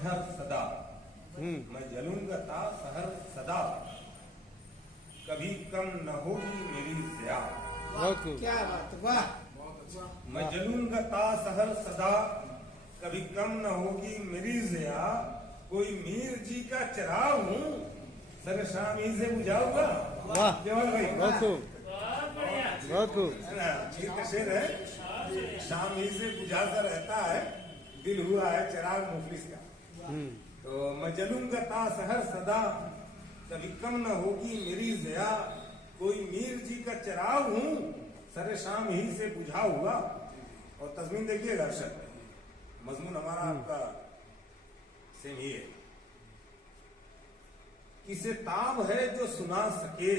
सहर सदा, मैं जलूंगा ता सहर सदा, कभी कम न होगी मेरी ज़िया। क्या बात, वाह। मैं जलूंगा ता सहर सदा, कभी कम न होगी मेरी ज़िया। कोई मीर जी का चिराग हूँ, सर शाम ही से बुझाऊंगा। वाह, जवाहर भाई, बहुत खूब, बहुत खूब। है ना, मीर का शेर है, शाम ही से बुझाता रहता है, दिल हुआ है चिराग मुफलिस का। तो मैं जलूंगा ता सहर सदा, कभी कम न होगी मेरी ज़िया। कोई मीर जी का चिराग हूँ, सरे शाम ही से बुझा हुआ। और तस्मीन देखिएगा अरशद, मजमून हमारा आपका सेम ही है। किसे ताब है जो सुना सके,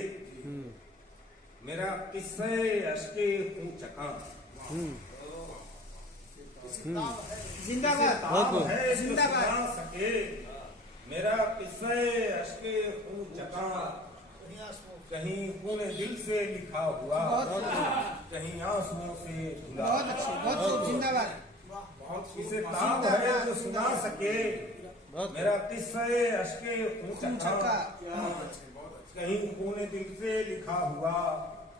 मेरा किस्से अश्के खून चका। जिंदाबाद, ताब है जो जिंदाबाद। सुना सके, मेरा किस्से अश्के खून चका। कहीं खून दिल से लिखा हुआ, कहीं आंसुओं से धुला। बहुत अच्छे, बहुत अच्छे, जिंदाबाद। किसे ताब है जो सुना सके, मेरा किस्से अश्के खून चका। कहीं खून दिल से लिखा हुआ,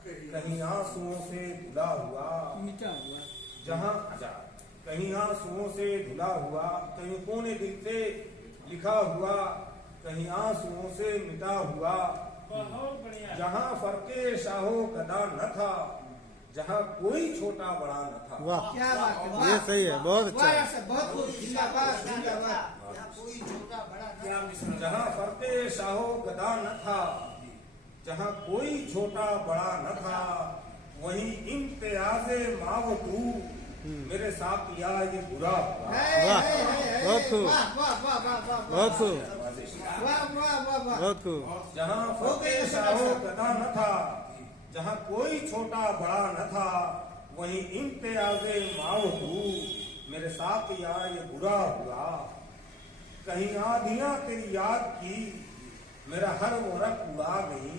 कहीं आंसुओं से धुला हुआ। जहाँ कहीं आंसुओं से धुला हुआ, कहीं खून दिल से लिखा हुआ, कहीं आंसुओं से मिटा हुआ। जहाँ फर्के शाहो गदा न था, जहाँ कोई छोटा बड़ा न था। वाह, क्या बात है, ये सही है, बहुत अच्छा है। वाह, बहुत खूब, जिंदाबाद, जिंदाबाद। जहाँ फर्के शाहो गदा न था, जहाँ कोई छोटा बड़ा न था, वहीं इम्तियाज़े माव तू, मेरे साथ या ये बुरा हुआ। वाह, बहुत खूब, वाह, वाह, वाह, वाह, वाह, बहुत खूब, वाह, वाह, वाह, वाह। बहुत खूब। जहाँ फर्के शाहो गदा न था, जहाँ कोई छोटा बड़ा न था, वहीं इम्तियाज़े माव तू, मेरे साथ या ये बुरा हुआ। कहीं आधियां तेरी याद की, मेरा हर वरक उड़ा गई।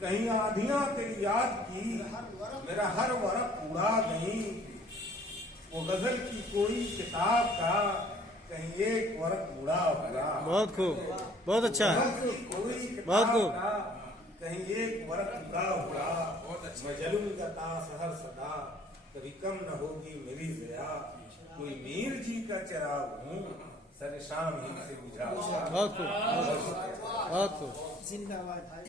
कहीं आधियां तेरी याद की, मेरा हर वरक उड़ा गई। वो गजल की कोई किताब का, कहीं एक वरक उड़ा हुआ। बहुत खूब, बहुत अच्छा है, गजल की कोई किताब बहुत खूब। का, कहीं एक वरक उड़ा हुआ। मैं जलूंगा ता सहर सदा, कभी कम न होगी मेरी ज़िया। कोई मीर जी का चिराग हूँ, सर शाम ही से बुझा। बहुत खूब, बहुत खूब। जिंदाबाद।